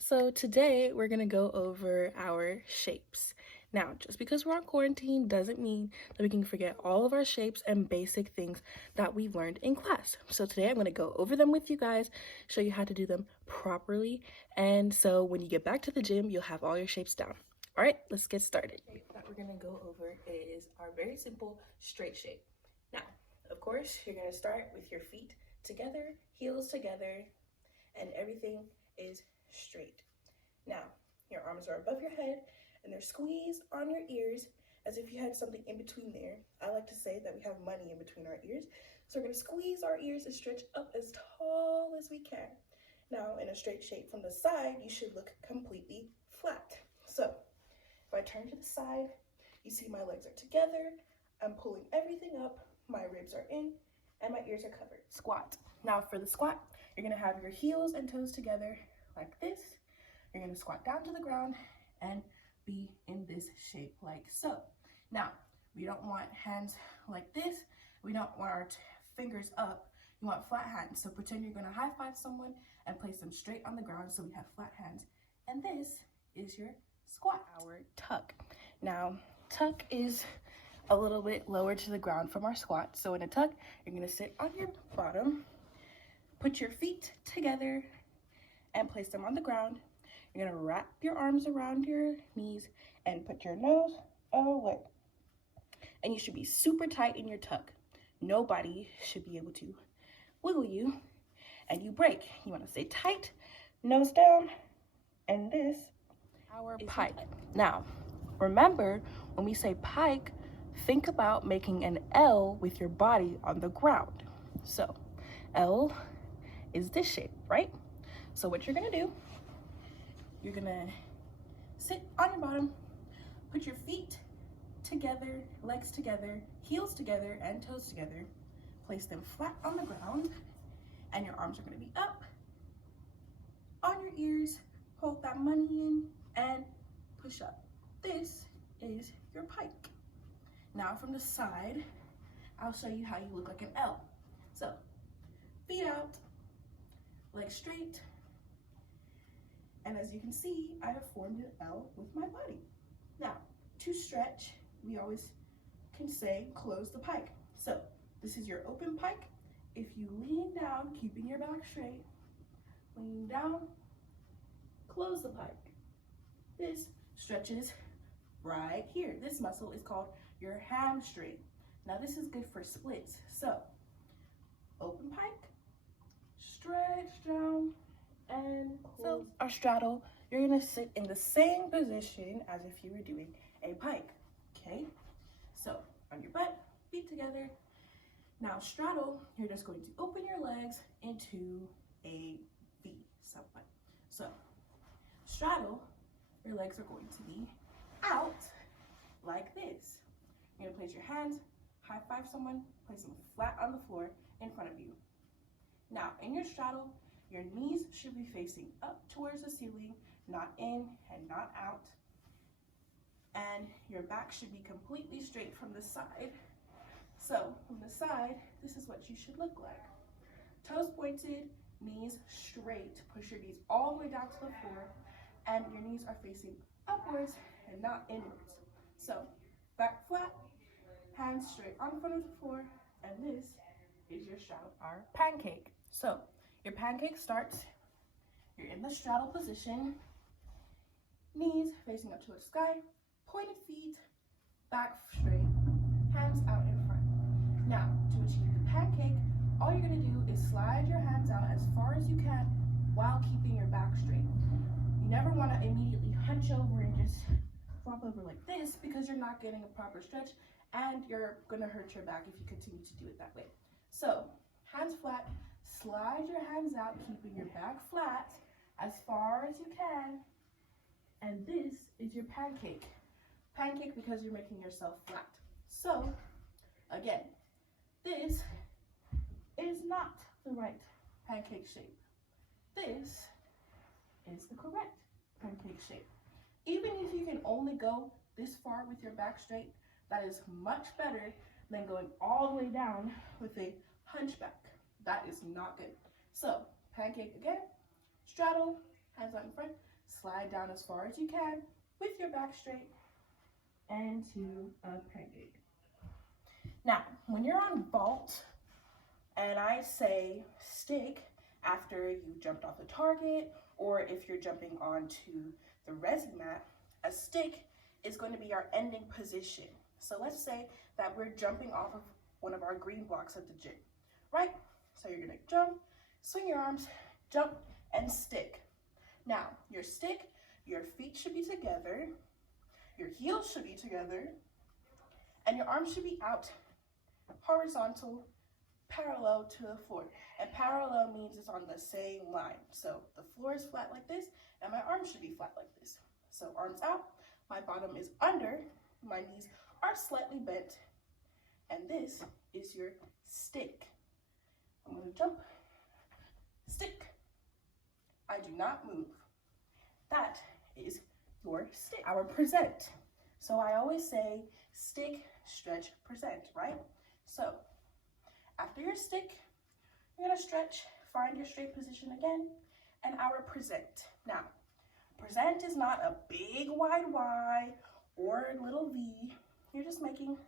So today we're gonna go over our shapes. Now, just because we're on quarantine doesn't mean that we can forget all of our shapes and basic things that we've learned in class. So today I'm gonna go over them with you guys, show you how to do them properly, and so when you get back to the gym, you'll have all your shapes down. All right, let's get started. The shape that we're gonna go over is our very simple straight shape. Now, of course, you're gonna start with your feet together, heels together, and everything is straight. Now, your arms are above your head and they're squeezed on your ears as if you had something in between there. I like to say that we have money in between our ears. So we're gonna squeeze our ears and stretch up as tall as we can. Now, in a straight shape from the side, you should look completely flat. So if I turn to the side, you see my legs are together, I'm pulling everything up, my ribs are in, and my ears are covered. Squat. Now for the squat, you're gonna have your heels and toes together like this. You're gonna squat down to the ground and be in this shape like so. Now, we don't want hands like this. We don't want our fingers up. You want flat hands. So pretend you're gonna high five someone and place them straight on the ground so we have flat hands. And this is your squat. Our tuck. Now, tuck is a little bit lower to the ground from our squat. So in a tuck, you're gonna sit on your bottom, put your feet together and place them on the ground. You're gonna wrap your arms around your knees and put your nose away. And you should be super tight in your tuck. Nobody should be able to wiggle you and you break. You wanna stay tight, nose down, and this our pike. Now, remember when we say pike, think about making an L with your body on the ground. So L is this shape, right? So what you're gonna do, you're gonna sit on your bottom, put your feet together, legs together, heels together, and toes together, place them flat on the ground, and your arms are gonna be up on your ears, hold that money in, and push up. This is your pike. Now from the side, I'll show you how you look like an L. So, feet out, legs straight, and as you can see, I have formed an L with my body. Now, to stretch, we always can say close the pike. So, this is your open pike. If you lean down, keeping your back straight, lean down, close the pike. This stretches right here. This muscle is called your hamstring. Now this is good for splits. So open pike, stretch down, and close. So our straddle, you're gonna sit in the same position as if you were doing a pike, okay? So on your butt, feet together. Now straddle, you're just going to open your legs into a V somewhat. So straddle, your legs are going to be out like this. You're gonna place your hands, high five someone, place them flat on the floor in front of you. Now, in your straddle, your knees should be facing up towards the ceiling, not in and not out. And your back should be completely straight from the side. So, from the side, this is what you should look like. Toes pointed, knees straight. Push your knees all the way down to the floor, and your knees are facing upwards and not inwards. So, back flat, hands straight on front of the floor, and this is your straddle, our pancake. So, your pancake starts, you're in the straddle position, knees facing up to the sky, pointed feet, back straight, hands out in front. Now, to achieve the pancake, all you're gonna do is slide your hands out as far as you can while keeping your back straight. You never wanna immediately hunch over and just flop over like this because you're not getting a proper stretch and you're gonna hurt your back if you continue to do it that way. So, hands flat, slide your hands out, keeping your back flat as far as you can, and this is your pancake. Pancake because you're making yourself flat. So, again, this is not the right pancake shape. This is the correct pancake shape. Even if you can only go this far with your back straight, that is much better than going all the way down with a hunchback. That is not good. So, pancake again, straddle, hands out in front, slide down as far as you can with your back straight into a pancake. Now, when you're on vault and I say stick after you jumped off the target, or if you're jumping onto the resi mat, a stick is going to be our ending position. So let's say that we're jumping off of one of our green blocks at the gym, right? So you're gonna jump, swing your arms, jump, and stick. Now, your stick, your feet should be together, your heels should be together, and your arms should be out, horizontal, parallel to the floor. And parallel means it's on the same line. So the floor is flat like this, and my arms should be flat like this. So arms out, my bottom is under, my knees are slightly bent, and this is your stick. I'm gonna jump, stick. I do not move. That is your stick. Our present. So I always say stick, stretch, present, right? So after your stick, you're gonna stretch, find your straight position again, and our present. Now, present is not a big wide Y or a little V. You're just making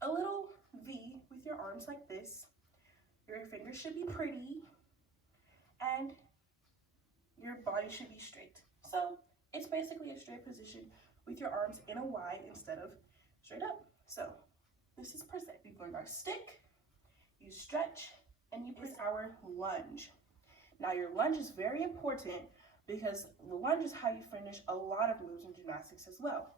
a little V with your arms like this. Your fingers should be pretty, and your body should be straight. So it's basically a straight position with your arms in a Y instead of straight up. So this is present. We're going our stick, you stretch, and you press our lunge. Now your lunge is very important because the lunge is how you finish a lot of moves in gymnastics as well.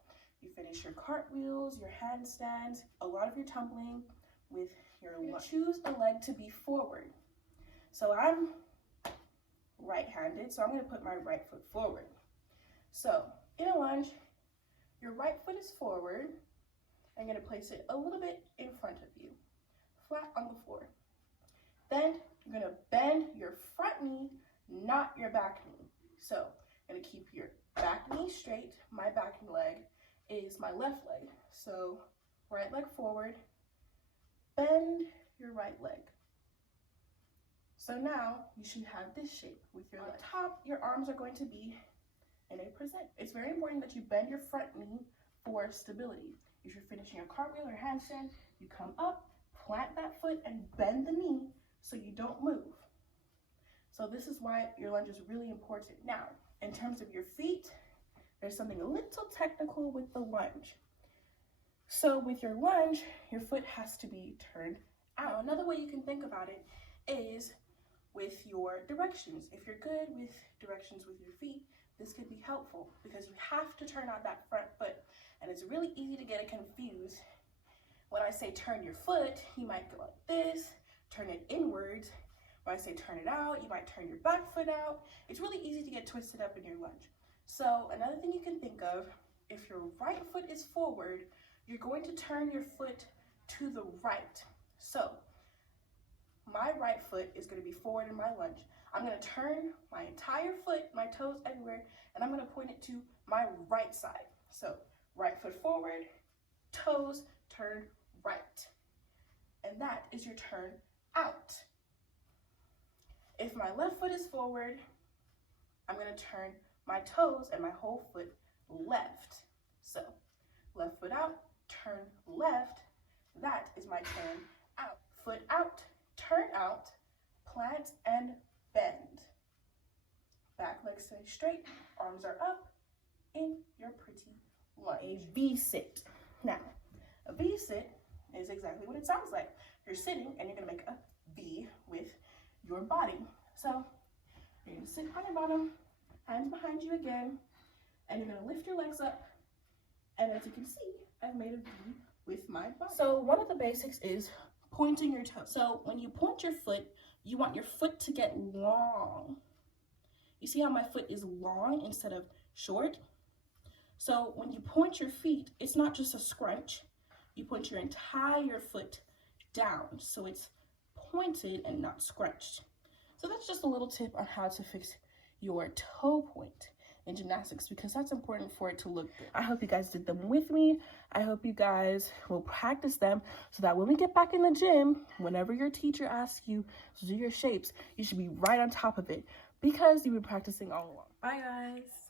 You finish your cartwheels, your handstands, a lot of your tumbling with your lunge. Choose a leg to be forward. So I'm right-handed, so I'm going to put my right foot forward. So in a lunge, your right foot is forward. I'm going to place it a little bit in front of you, flat on the floor. Then you're going to bend your front knee, not your back knee. So I'm going to keep your back knee straight. My back leg is my left leg. So right leg forward, bend your right leg. So now you should have this shape with your leg. On top, your arms are going to be in a present. It's very important that you bend your front knee for stability. If you're finishing a cartwheel or handstand, you come up, plant that foot, and bend the knee so you don't move. So this is why your lunge is really important. Now, in terms of your feet, there's something a little technical with the lunge. So with your lunge, your foot has to be turned out. Another way you can think about it is with your directions. If you're good with directions with your feet, this could be helpful because you have to turn out that front foot. And it's really easy to get it confused. When I say turn your foot, you might go like this, turn it inwards. When I say turn it out, you might turn your back foot out. It's really easy to get twisted up in your lunge. So another thing you can think of, if your right foot is forward, you're going to turn your foot to the right. So my right foot is going to be forward in my lunge. I'm going to turn my entire foot, my toes everywhere, and I'm going to point it to my right side. So right foot forward, toes turn right. And that is your turn out. If my left foot is forward, I'm going to turn my toes and my whole foot left. So left foot out, turn left. That is my turn out. Foot out, turn out, plant and bend. Back leg stay straight, arms are up in your pretty lunge. A V-sit. Now, a V-sit is exactly what it sounds like. You're sitting and you're gonna make a V with your body. So you're gonna sit on your bottom, hands behind you again, and you're gonna lift your legs up. And as you can see, I've made a V with my body. So one of the basics is pointing your toes. So when you point your foot, you want your foot to get long. You see how my foot is long instead of short? So when you point your feet, it's not just a scrunch. You point your entire foot down, so it's pointed and not scrunched. So that's just a little tip on how to fix your toe point in gymnastics, because that's important for it to look good. I hope you guys did them with me. I hope you guys will practice them so that when we get back in the gym, whenever your teacher asks you to do your shapes, you should be right on top of it because you've been practicing all along. Bye guys.